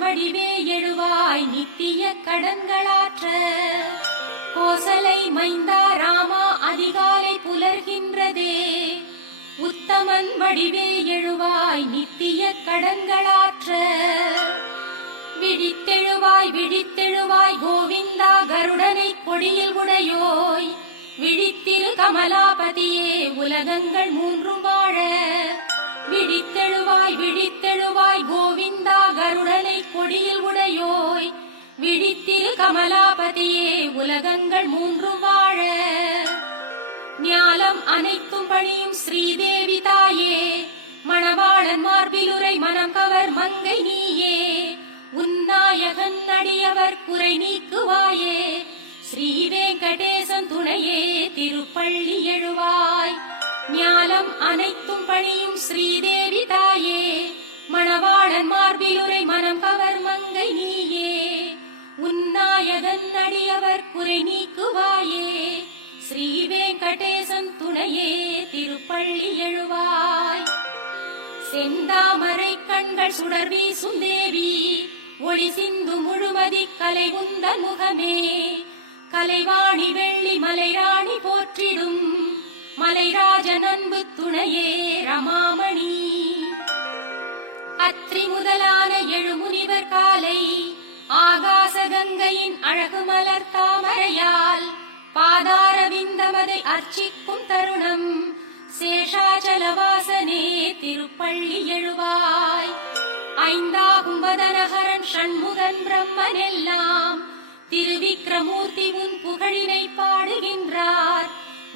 வடிவே எழுவாய் நித்திய கடன்களாற்ற. கோசலை மைந்தா ராமா அதிகாலை புலர்கின்றதே, உத்தமன் வடிவே எழுவாய் நித்திய கடன்களாற்ற. விழித்தெழுவாய் விழித்தெழுவாய் கோவிந்தா கருடனை கொடியில் உடையோய், விழித்திரு கமலாபதியே உலகங்கள் மூன்றும் வாழ. விழித்தெழுவாய் விழித்தெழுவாய் கோவிந்தா கருடனை கொடியில் உடையோய், விழித்திரு கமலாபதியே உலகங்கள் மூன்றும் வாழ. ஞாலம் அனைத்தும் பணியும் ஸ்ரீதேவி தாயே, மணவாளன் மார்பிலுரை மனம் கவர் மங்கை நீயே, உன்னாயகன் அடியவர் குறை நீக்குவாயே. ஸ்ரீ வெங்கடேசன் துணையே திருப்பள்ளி எழுவாய். ஞாலம் அனைத்தும் பணியும் ஸ்ரீதேவி தாயே, மணவாளன் மார்பிலுரை மனம் கவர் மங்கை நீயே, உன்னாயகன் அடியவர் குறை நீக்குவாயே. ஸ்ரீ வெங்கடேசன் துணையே திருப்பள்ளி எழுவாய். செந்தாமரை கண்கள் சுடர் வீசும் தேவி, ஒளி சிந்து முழுமதி கலை உந்தன் முகமே. கலைவாணி வெள்ளி மலைராணி போற்றிடும், மலைராஜன் அன்பு துணையே ரமாமணி. அத்ரி முதலான எழுமுனிவர் காலை, ஆகாச கங்கையின் அழகு மலர் தாமரையால் பாதார விந்தமதை அர்ச்சிக்கும் தருணம். சேஷாச்சலவாசனே திருப்பள்ளி எழுவாய். ஐந்தாகும் வதனகரன் ஷண்முகன் பிரம்மன் எல்லாம், திருவிக்ரமூர்த்தி உன் புகழினை பாடுகின்றார்.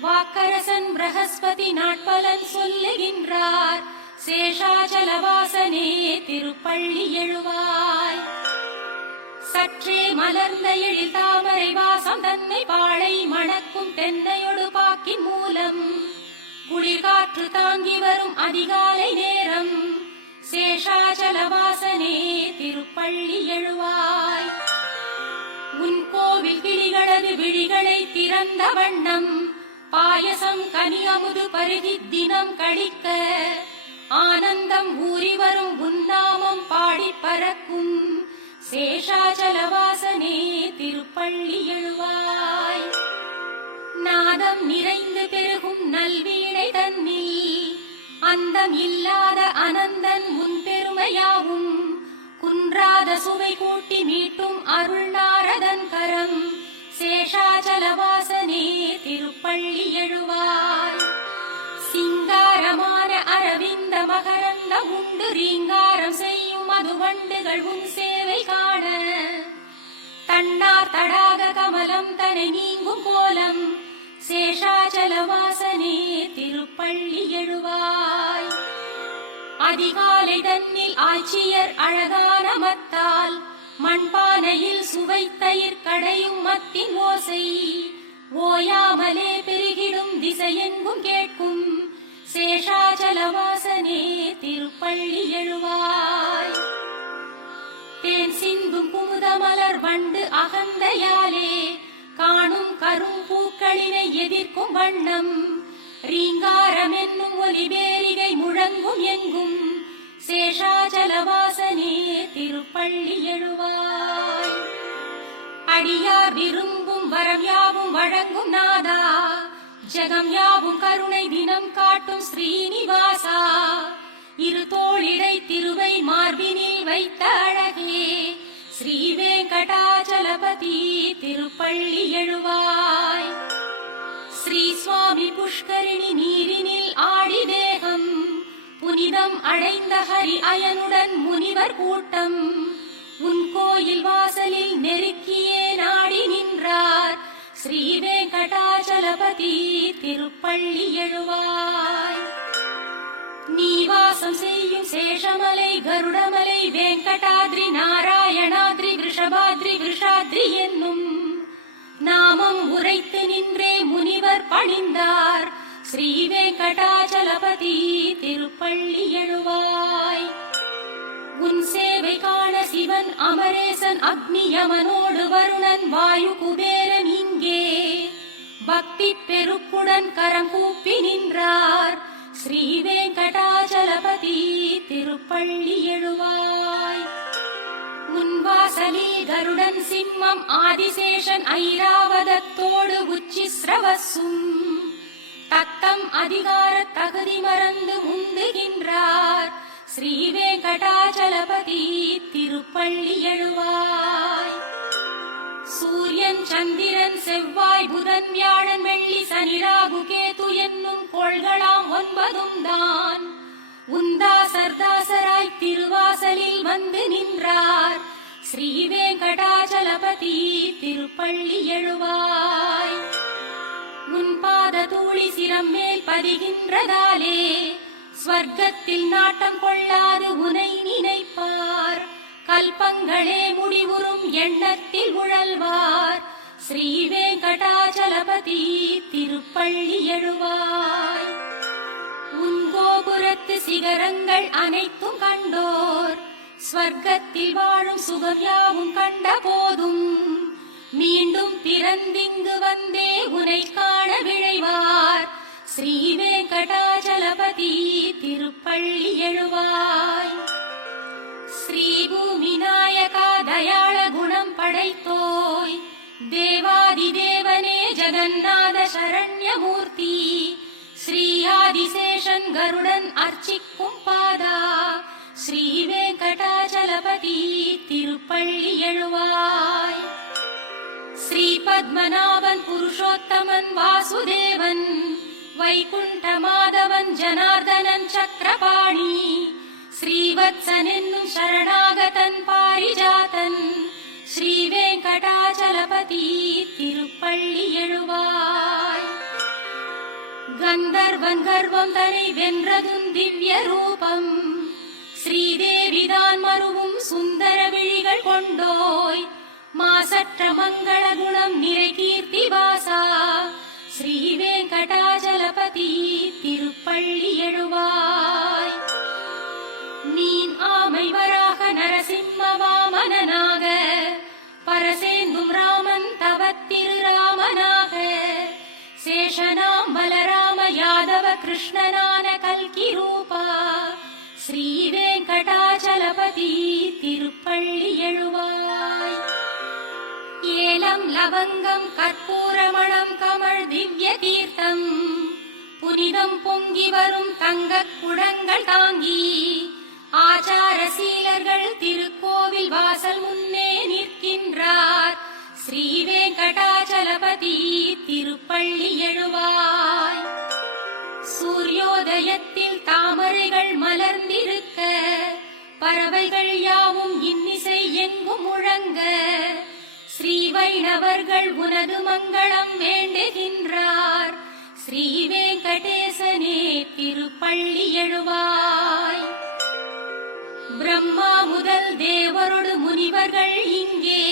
வாக்கரசன் பிரகஸ்பதி நாட்பலன் சொல்லுகின்றார். சேஷாச்சலவாசனே திருப்பள்ளி எழுவாய். சற்றே மலர்ந்த எழில் தாமரை வாசம் தன்னை பாழை மணக்கும் தென்னையொடு பாக்கின் மூலம், குளிர்காற்று தாங்கி வரும் அதிகாலை நேரம். சேஷாச்சலவாசனே திருப்பள்ளி எழுவாய். உன் கோவில் கிளிகளது விழிகளை திறந்த வண்ணம், பாயசம் கனியமுது பருகி தினம் கழிக்க, ஆனந்தம் ஊறி வரும் உன்னாமம் பாடி பறக்கும். சேஷாச்சலவாசனே திருப்பள்ளி எழுவாய். நாதம் நிறைந்து பெருகும் நல்வீணை தன்னில், அந்தம் இல்லாத அனந்தன் முன் பெருமையாவும், குன்றாத சுவை கூட்டி மீட்டும் அருள் நாரதன் கரம். சேஷாச்சலவாசனே திருப்பள்ளி எழுவாய். சிங்காரமான அரவிந்த மகரந்த உண்டு ரீங்காரம் செய்யும் மதுவண்டுகள் உன் சேவை காண. தன்னார் தடாக கமலம் தனை நீங்கும் கோலம். சேஷாச்சலவாசனே திருப்பள்ளி எழுவாய். அதிகாலை தன்னில் ஆட்சியர் அழகான மத்தால், மண்பானையில் சுவை தயிர் கடையும் மத்தின் ஓசை. ஓயாமலே பெருகிடும் திசையெங்கும் கேட்கும். சேஷாச்சலவாசனே திருப்பள்ளி எழுவாய். தேன் சிந்தும் குமுத மலர் வண்டு அகந்தையாலே, காணும் கரும் பூக்களினை எதிர்க்கும் வண்ணம். ரீங்காரம் என்னும் ஒலிபேரிகை முழங்கும் எங்கும். சேஷாச்சலவாசனே திருப்பள்ளி எழுவாய். அடியார் விரும்பும் வரம் யாவும் வழங்கும் நாதா, ஜெகம் யாவும் கருணை தினம் காட்டும் ஸ்ரீனிவாசா. இரு தோளிடை திருவை மார்பினில் வைத்த அழகே, ஸ்ரீ வெங்கடாச்சலபதி திருப்பள்ளி எழுவாய். ஸ்ரீ சுவாமி புஷ்கரிணி நீரினில் ஆடி தேகம், புனிதம் அடைந்த ஹரி அயனுடன் முனிவர் கூட்டம். உன் கோயில் வாசலில் நெருக்கியே நாடி நின்றார். ஸ்ரீ வெங்கடாச்சலபதி திருப்பள்ளி எழுவாய். நீ வாசம் செய்யும் சேஷமலை கருடமலை வெங்கடாத்ரி நாராயணாத்ரி விஷபாத்ரி விஷாத்ரி என்னும் நாமம் உரைத்து நின்றே முனிவர் பணிந்தார். ஸ்ரீ வெங்கடாச்சலபதி திருப்பள்ளி எழுவாய். உன் சேவை காண சிவன் அமரேசன் அக்னி யமனோடு வருணன் வாயு குபேரன் இங்கே பக்தி பெருக்குடன் கரம் கூப்பி நின்றார். ஸ்ரீ வெங்கடாச்சலபதி திருப்பள்ளி எழுவாய். முன்வாசலில் கருடன் சிம்மம் ஆதிசேஷன் ஐராவதத்தோடு உச்சி ஸ்ரவசும் தத்தம் அதிகார தகுதி மறந்து முந்துகின்றார் ஸ்ரீ வெங்கடாச்சலபதி திருப்பள்ளி எழுவாய். சூரியன் சந்திரன் செவ்வாய் புதன் வியாழன் வெள்ளி சனி ராகு கேது என்னும் கோள்களாம் 9 தான் உந்தாசர்தாசராய் திருவாசலில் வந்து நின்றார் ஸ்ரீ வெங்கடாச்சலபதி திருப்பள்ளி எழுவாய். முன்பாத தூளி சிரம் மேல் பதிகின்றதாலே ஸ்வர்க்கத்தில் நாட்டம் கொள்ளாது உனை நினைப்பார் கல்பங்களே முடிவுறும் எண்ணத்தில் உழல்வார் ஸ்ரீ வெங்கடாச்சலபதி திருப்பள்ளி எழுவாய். உன் கோபுரத்து சிகரங்கள் அனைத்தும் கண்டோர் ஸ்வர்க்கத்தில் வாழும் சுகம் யாவும் கண்ட போதும் மீண்டும் பிறந்திங்கு வந்தே உனை காண விழைவார் ஸ்ரீ வெங்கடாச்சலபதி திருப்பள்ளி எழுவாய். ஸ்ரீ பூமி நாயகா தயாள குணம் படைத்தோய் தேவாதி தேவனே ஜெகநாத சரண்யமூர்த்தி ஸ்ரீ ஆதிசேஷன் கருடன் அர்ச்சிக்கும் பாதா ஸ்ரீ வெங்கடாச்சலபதி திருப்பள்ளி எழுவாய். ஸ்ரீ பத்மநாபன் புருஷோத்தமன் வாசுதேவன் வைகுண்ட மாதவன் ஜனார்தனன் சக்கரபாணி ஸ்ரீவத்சன் என்னும் சரணாகதன் பாரிஜாதன் ஸ்ரீ வெங்கடாச்சலபதி திருப்பள்ளி எழுவாய். கந்தர்வன் கர்வம் தனை வென்றதும் திவ்ய ரூபம் ஸ்ரீதேவிதான் மருவும் சுந்தர விழிகள் கொண்டோய் மாசற்ற மங்கள குணம் நிறை கீர்த்தி வாசா ஸ்ரீ வெங்கடாச்சலபதி திருப்பள்ளி எழுவாய். மீன் ஆமை வராக நரசிம்ம வாமனனாக பரசேந்தும் ராமன் தவத்திரு ராமனாக சேஷனாம் பலராம யாதவ கிருஷ்ணனான கல்கி ரூபா ஸ்ரீ வெங்கடாச்சலபதி திருப்பள்ளி எழுவாய். ஏலம் லவங்கம் கற்பூரமணம் கமழ் திவ்ய தீர்த்தம் புனிதம் பொங்கி வரும் தங்கக் குடங்கள் தாங்கி ஆச்சார சீலர்கள் திருக்கோவில் வாசல் முன்னே நிற்கின்றார் ஸ்ரீ வெங்கடாச்சலபதி திருப்பள்ளி எழுவாய். சூரியோதயத்தில் தாமரைகள் மலர்ந்திருக்க பறவைகள் யாவும் இன்னிசை எங்கும் முழங்க ஸ்ரீ வைணவர்கள் உனது மங்களம் வேண்டுகின்றார் ஸ்ரீ வெங்கடேசனே திருப்பள்ளி எழுவாய். பிரம்மா முதல் தேவரோடு முனிவர்கள் இங்கே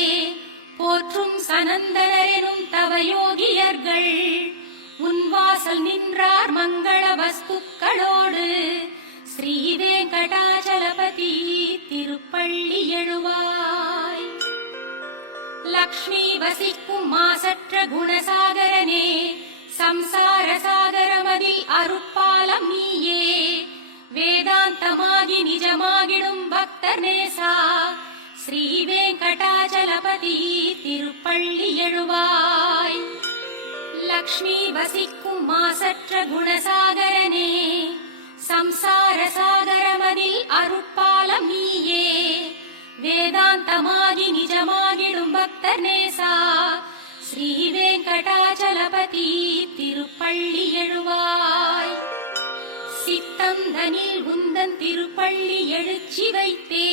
போற்றும் சனந்தனரெனும் தவயோகியர்கள் உன் வாசல் நின்றார் மங்கள வஸ்துக்களோடு ஸ்ரீ வெங்கடாச்சலபதி திருப்பள்ளி எழுவாய். லக்ஷ்மி வசிக்கும் மாசற்ற குணசாகரனே சம்சார சாகரமதில் அருட்பாலம் நீயே வேதாந்தமாகி நிஜமாகிடும் பக்தர் நேசா ஸ்ரீ வெங்கடாச்சலபதி திருப்பள்ளி எழுவாய். லக்ஷ்மி வசிக்கும் மாசற்ற குணசாகரனே சம்சார சாகரமதில் அருட்பாலம் நீயே வேதாந்தமாகி நிஜமாகிடும் பக்தர் நேசா ஸ்ரீ வெங்கடாச்சலபதி திருப்பள்ளி எழுவாய். சித்தம் தனில் உந்தன் திருப்பள்ளி எழுச்சி வைத்தே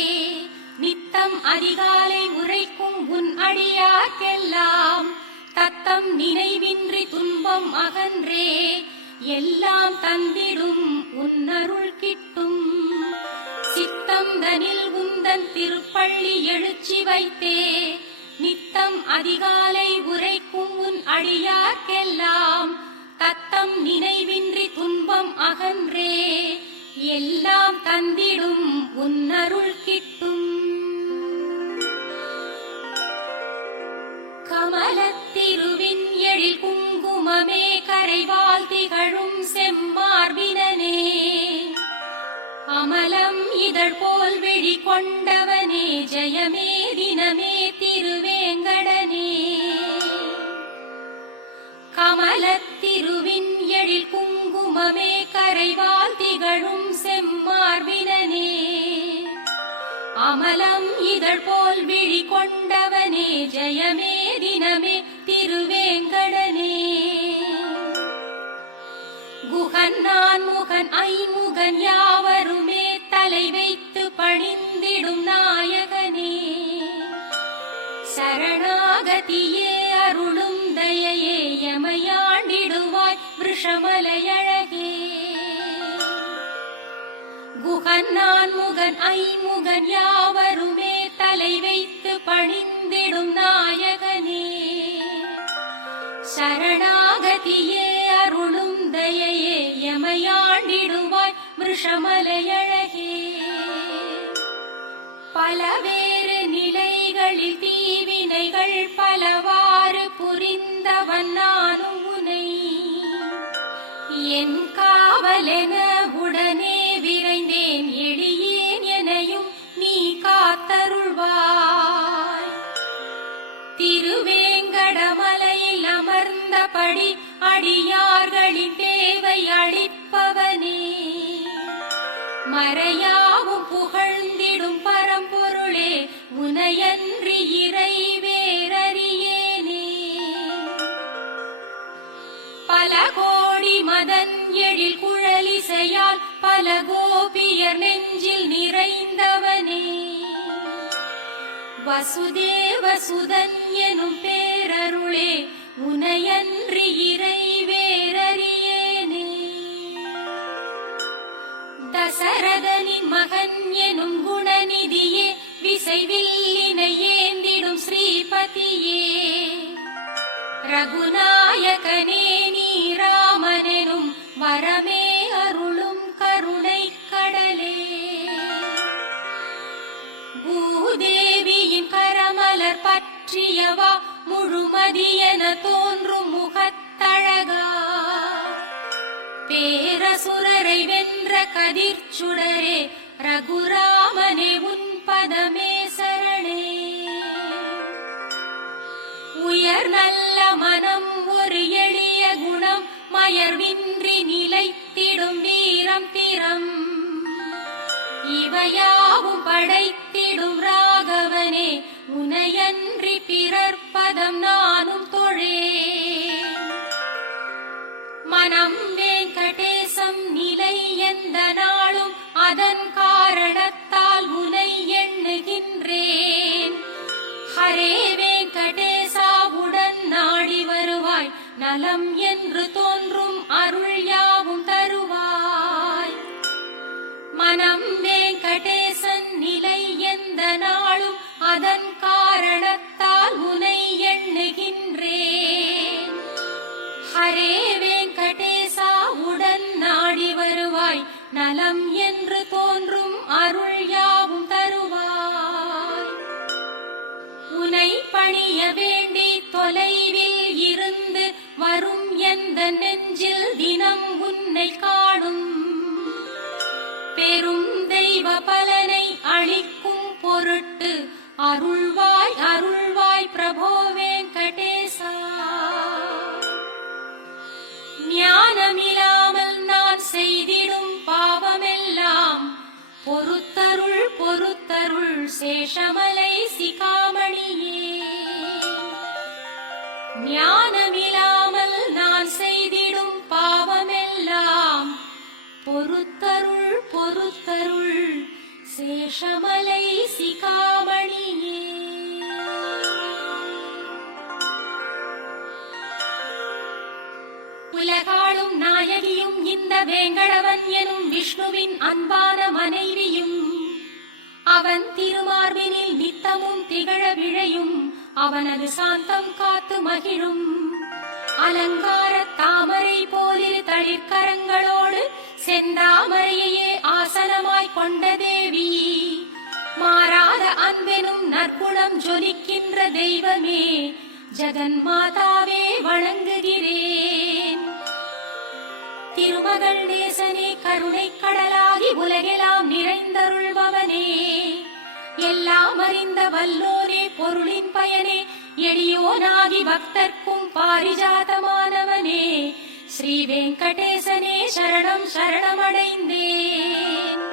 நித்தம் அதிகாலை உரைக்கும் உன் அடியார்க்கெல்லாம் தத்தம் நினைவின்றி துன்பம் அகன்றே எல்லாம் தந்திடும் உன்னருள் கிட்டும். சித்தம் தனில் உந்தன் திருப்பள்ளி எழுச்சி வைத்தே நித்தம் அதிகாலை உரைக்கும் உன் அடியார்க்கெல்லாம் தத்தம் நினைவின்றி துன்பம் அகன்றே எல்லாம் தந்திடும் உன்னருள் கிட்டும். கமலத்திருவின் எழில் குங்குமமே கரைவால் திகழும் செம்மார்பினனே அமலம் இதழ் போல் விழி கொண்டவனே ஜெயமே தினமே திருவேங்கடனே. கமலத்திருவின் எழில் குங்குமமே கரைவால் திகழும் செம்மார்பினனே. அமலம் இதழ் போல் விழி கொண்டவனே ஜெயமே தினமே திருவேங்கடனே. குகன் நான் முகன் ஐமுகன் யாவருமே தலை வைத்து பணிந்திடும் நாயகனே. சரணாகதியே அருளும் தயையே எமையாண்டிடுவாய் விஷமலையழகே. குகன் நான் முகன் ஐமுகன் யாவருமே தலை வைத்து பணிந்திடும் நாயகனே. சரணாகதியே அருளும் தயையே எமையாண்டிடுவாய் விஷமலையழகே. பலவேறு நிலைகளில் தீவினைகள் பலவாறு புரிந்தவன் நானும் உனை. என் காவலென உடனே விரைந்தேன் எளியேன் எனையும் நீ காத்தருள்வாய். திருவேங்கடமலையில் அமர்ந்தபடி அடியார்களின் தேவை அளிப்பவனே. மறையாவும் புகழ்ந்திடும் பரம்பொருளே உனையன்றி இறை வேறறியேனே. பல கோடி மதன் எழில் குழலிசையால் பல கோபியர் நெஞ்சில் நிறைந்தவனே. வசுதேவ சுதன் எனும் பேரருளே உனையன்றி இறை வேறறியேனே. தசரதனின் மகன் எனும் குணநிதியே விசைவில்லினை ஏந்திடும் ஸ்ரீபதியே. ரகுநாயகனே நீ ராமனெனும் வரமே அருளும் கருணை கடலே. பூதேவியின் கரமலர் பற்றியவா முழுமதியென தோன்றும் முகத்தழகா. பேரசுரரை வென்ற கதிர்ச்சுடரே ரகுராமனே உன் பதமே சரணே. உயர் நல்ல மனம் ஒரு எளிய குணம் மயர்வின்றி நிலைத்திடும் வீரம் திறம். இவையாவும் படைத்திடும் ராகவனே உனையன்றி பிறர் பதம் நானும் தொழேன். மனம் வெங்கடேசம் நிலை எந்த நாளும் அதன் காரணத்தால் உனை எண்ணுகின்றேன். ஹரே வெங்கடேசாவுடன் நாடி வருவாய் நலம் என்று தோன்றும் அருள் யாவும் தருவாய். மனம் வெங்கடேசன் நிலை எந்த நாளும் அதன் காரணத்தால் உனை எண்ணுகின்றேன். ஹரே வெங்கடேசாவுடன் நாடி வருவாய் நலம் என்று தோன்றும் அருள் யாவும் தருவாய். உனை பணிய வேண்டி தொலைவில் இருந்து வரும் எந்த நெஞ்சில் தினம் உன்னை காணும். பெரும் தெய்வ பலனை அளிக்கும் பொருட்டு அருள்வாய் அருள்வாய் பிரபோ வெங்கடேசா. ஞானமில்லாமல் நான் செய்திடும் பாவமெல்லாம் பொறுத்தருள் பொறுத்தருள் சேஷமலை சிகாமணியே. ஞானமில்லாமல் நான் செய்திடும் பாவமெல்லாம் பொறுத்தருள் பொறுத்தருள் சேஷமலை சிகாமணியே. உலகாளும் நாயகியும் இந்த வேங்கடவன் எனும் விஷ்ணுவின் அன்பான மனைவியும். அவன் திருமார்பினில் நித்தமும் திகழ விழையும் அவனது சாந்தம் காத்து மகிழும். அலங்கார தாமரை போலிரு தளிர்கரங்களோடு செந்தாமரையே ஆசனமாய் கொண்ட தேவி. மாறாத அன்பெனும் நற்குணம் ஜொலிக்கின்ற தெய்வமே ஜெகன் மாதாவே வணங்குகிறேன். திருமகள் நேசனே கருணை கடலாகி உலகெல்லாம் நிறைந்தருள்பவனே. எல்லாம் அறிந்த வல்லோனே பொருளின் பயனே எளியோனாகி பக்தர்க்கும் பாரிஜாதமானவனே ஸ்ரீ வெங்கடேசனே சரணம் சரணமடைந்தேன்.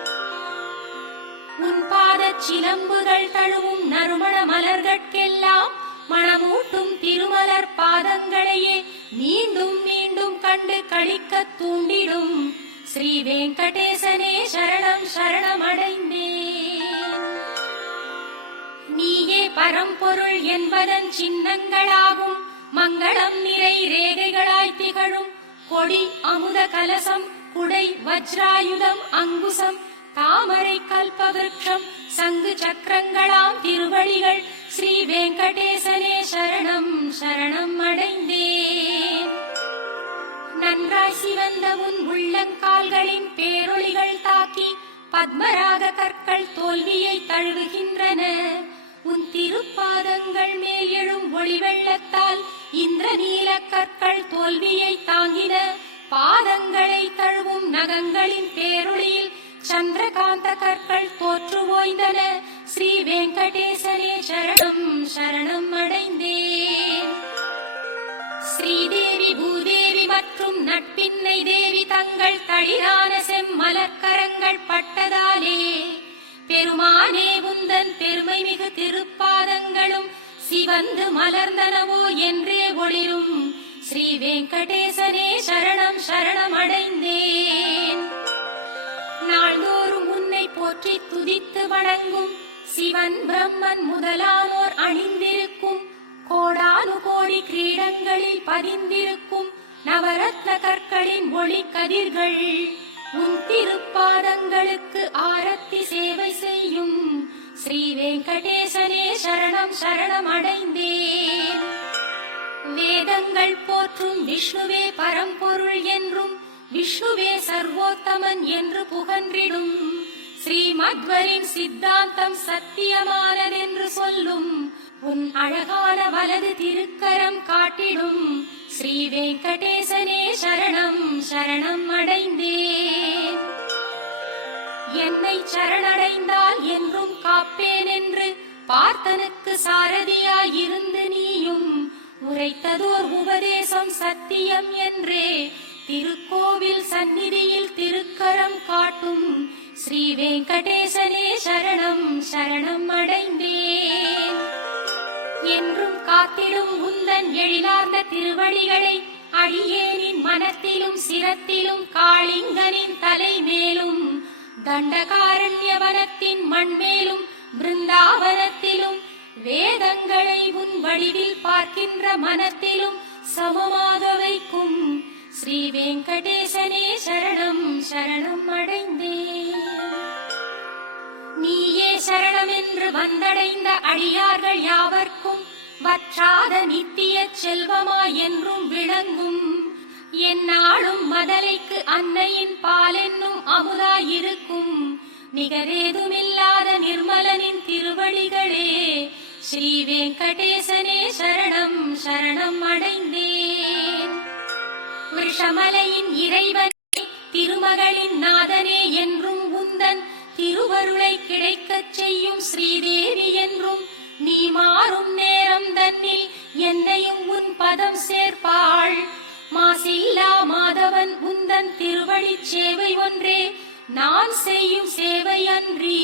உன் பாதச் சிலம்புகள் தழுவும் நறுமண மலர்கட்கெல்லாம் மணமூட்டும் திருமலர் பாதங்களையே மீண்டும் மீண்டும் கண்டு களிக்கத் தூண்டிடும் ஸ்ரீ வெங்கடேசனே சரணம் சரணமடைந்தேன். நீயே பரம்பொருள் என்பதன் சின்னங்களாகும் மங்களம் நிறை ரேகைகளாய் திகழும் கொடி அமுத கலசம் குடை வஜ்ராயுதம் அங்குசம் தாமரை கல்பவருஷம் சங்கு சக்கரங்களாம் திருவடிகள் ஸ்ரீ வெங்கடேசனே சரணம் சரணம் அடைந்தேன். நன்றாய் சிவந்த உன் உள்ளங்கால்களின் பேரொளிகள் தாக்கி பத்மராக கற்கள் தோல்வியை தழுவுகின்றன. உன் திருப்பாதங்கள் மேல் எழும் ஒளி வெள்ளத்தால் இந்திரநீல கற்கள் தோல்வியை தாங்கின. பாதங்களை தழுவும் நகங்களின் பேரொளியில் சந்திரகாந்த கற்கள் தோற்று ஓய்ந்தன. ஸ்ரீ வெங்கடேசனே சரணம் சரணம் அடைந்தேன். ஸ்ரீதேவி பூதேவி மற்றும் நட்பின்னை தேவி தங்கள் தளிரான செம்மலர்கரங்கள் பட்டதாலே பெருமானே உந்தன் பெருமை மிகு திருப்பாதங்களும் சிவந்து மலர்ந்தனவோ என்றே ஒளிரும் ஸ்ரீ வெங்கடேசனே சரணம் சரணம் அடைந்தேன். நாள்தோறும் உன்னை போற்றி துதித்து வணங்கும் சிவன் பிரம்மன் முதலானோர் அணிந்திருக்கும் கோடானு கோடி கிரீடங்களில் பதிந்திருக்கும் நவரத்ன கற்களின் ஒளி கதிர்கள் உன் திருப்பாதங்களுக்கு ஆரத்தி சேவை செய்யும் ஸ்ரீ வெங்கடேசனே சரணம் சரணம் அடைந்தேன். வேதங்கள் போற்றும் விஷ்ணுவே பரம்பொருள் என்றும் விஷ்ணுவே சர்வோத்தமன் என்று புகன்றிடும் ஸ்ரீமத்வரின் சித்தாந்தம் சத்தியமானதென்று சொல்லும் உன் அழகான வலது திருக்கரம் காட்டிடும் ஸ்ரீ வெங்கடேசனே சரணம் சரணம் அடைந்தேன். என்னை சரணடைந்தால் என்றும் காப்பேன் என்று பார்த்தனுக்கு சாரதியாயிருந்து நீயும் உரைத்ததோர் உபதேசம் சத்தியம் என்றே திருக்கோவில் சந்நிதியில் திருக்கரம் காட்டும் ஸ்ரீ வெங்கடேசனே சரணம் சரணம் அடைந்தேன். என்றும் காத்திடும் உந்தன் எழிலார்ந்த திருவடிகளை அடியேனின் மனத்திலும் சிரத்திலும் காளிங்கனின் தலை மேலும் தண்டகாரண்யவனத்தின் மண்மேலும் பிருந்தாவனத்திலும் வேதங்களை உன் வடிவில் பார்க்கின்ற மனத்திலும் சமமாக வைக்கும் ஸ்ரீ வெங்கடேசனே சரணம் சரணம் அடைந்தேன். நீயே சரணம் என்று வந்தடைந்த அடியார்கள் யாவர்க்கும் வற்றாத நித்திய செல்வமாய் என்றும் விளங்கும் எந்நாளும் மதலைக்கு அன்னையின் பாலென்னும் அமுதாயிருக்கும் நிகரேதுமில்லாத நிர்மலனின் திருவடிகளே ஸ்ரீ வெங்கடேசனே சரணம் சரணம் அடைந்தேன். விஷமலையின் இறைவனே திருமகளின் நாதனே என்றும் உந்தன் திருவருளை கிடைக்கச் செய்யும் ஸ்ரீதேவி என்றும் நீ மாறும் நேரம் தன்னில் என்னையும் உன் பதம் சேர்ப்பாள். மாசில்லா மாதவன் உந்தன் திருவடிச் சேவை ஒன்றே நான் செய்யும் சேவை அன்றி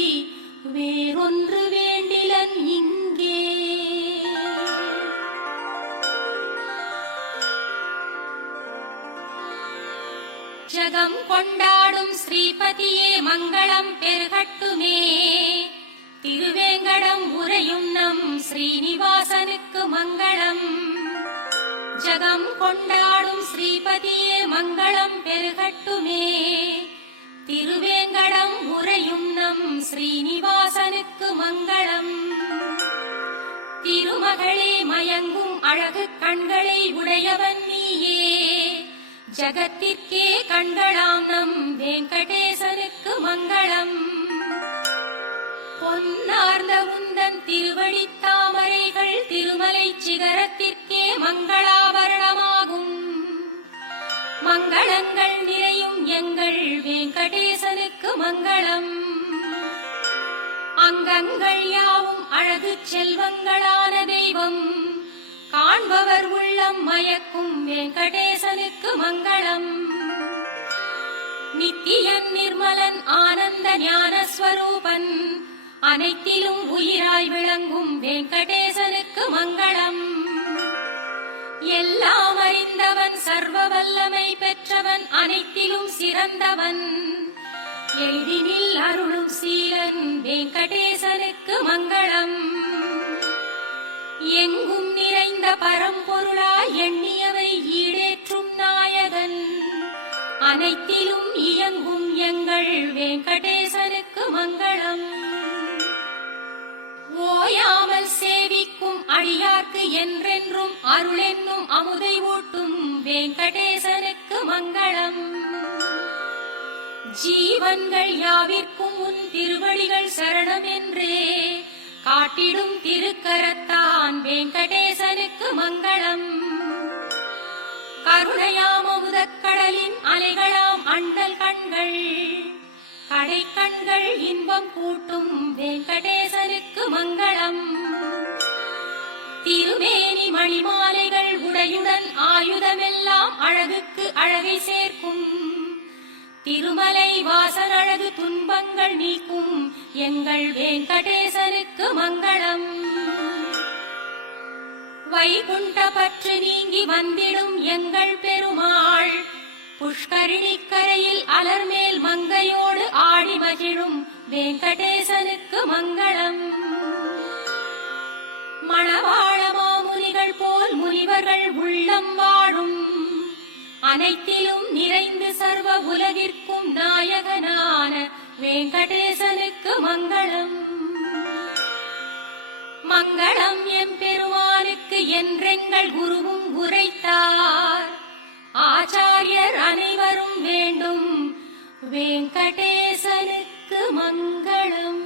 வேறொன்று வேண்டிலன் இங்கே. ஜகம் கொண்டாடும் ஸ்ரீபதியே மங்களம் பெருகட்டுமே. திருவேங்கடம் உரையும் நம் ஸ்ரீனிவாசனுக்கு மங்களம். ஜகம் கொண்டாடும் ஸ்ரீபதியே மங்களம் பெருகட்டுமே. திருவேங்கடம் உரையும் நம் ஸ்ரீனிவாசனுக்கு மங்களம். திருமகளே மயங்கும் அழகு கண்களை உடையவன் நீயே. ஜகத்திற்கே கண்களாம் நம் வெங்கடேசனுக்கு மங்களம். பொன்னார்ந்த உந்தன் திருவடித் தாமரைகள் திருமலை சிகரத்திற்கே மங்களாபரணமாகும். மங்களங்கள் நிறையும் எங்கள் வெங்கடேசனுக்கு மங்களம். அங்கங்கள் யாவும் அழகு செல்வங்களான தெய்வம் காண்பவர் உள்ளம் மயக்கும் வெங்கடேசனுக்கு மங்களம். நித்தியன் நிர்மலன் ஆனந்த ஞானஸ்வரூபன் அனைத்திலும் உயிராய் விளங்கும் வெங்கடேசனுக்கு மங்களம். எல்லாம் அறிந்தவன் சர்வ வல்லமை பெற்றவன் அனைத்திலும் சிறந்தவன் எளிதினில் அருளும் சீலன் வெங்கடேசனுக்கு மங்களம். எங்கும் நிறைந்த பரம்பொருளாய் எண்ணியவை ஈடேற்றும் நாயகன் அனைத்திலும் இயங்கும் எங்கள் வெங்கடேசனுக்கு மங்களம். ஓயாமல் சேவிக்கும் அடியார்க்கு என்றென்றும் அருளென்னும் அமுதை ஊட்டும் வெங்கடேசனுக்கு மங்களம். ஜீவன்கள் யாவிற்கும் உன் திருவடிகள் சரணம் என்றே காட்டிடும் திருக்கரத்தான் வெங்கடேசனுக்கு மங்களம். கருணையாம் அமுதக்கடலின் அலைகளாம் அண்ணல் கண்கள் கடை கண்கள் இன்பம் கூட்டும் வெங்கடேசனுக்கு மங்களம். திருமேனி மணிமாலைகள் உடையுடன் ஆயுதமெல்லாம் அழகுக்கு அழகை சேர்க்கும் திருமலை வாசன் அழகு துன்பங்கள் நீக்கும் எங்கள் வெங்கடேசனுக்கு மங்களம். வைகுண்ட பற்று நீங்கி வந்திடும் எங்கள் பெருமாள் புஷ்கரிணிக்கரையில் அலர்மேல் மங்கையோடு ஆடி மகிழும் வெங்கடேசனுக்கு மங்களம். மணவாள மாமுனிகள் போல் முனிவர்கள் உள்ளம் வாழும் அனைத்திலும் நிறைந்து சர்வ உலகிற்கும் நாயகனான வெங்கடேசனுக்கு மங்களம். மங்களம் எம்பெருமானுக்கு என்றெங்கள் குருவும் உரைத்தார் ஆச்சாரியர் அனைவரும் வேண்டும் வெங்கடேசனுக்கு மங்களம்.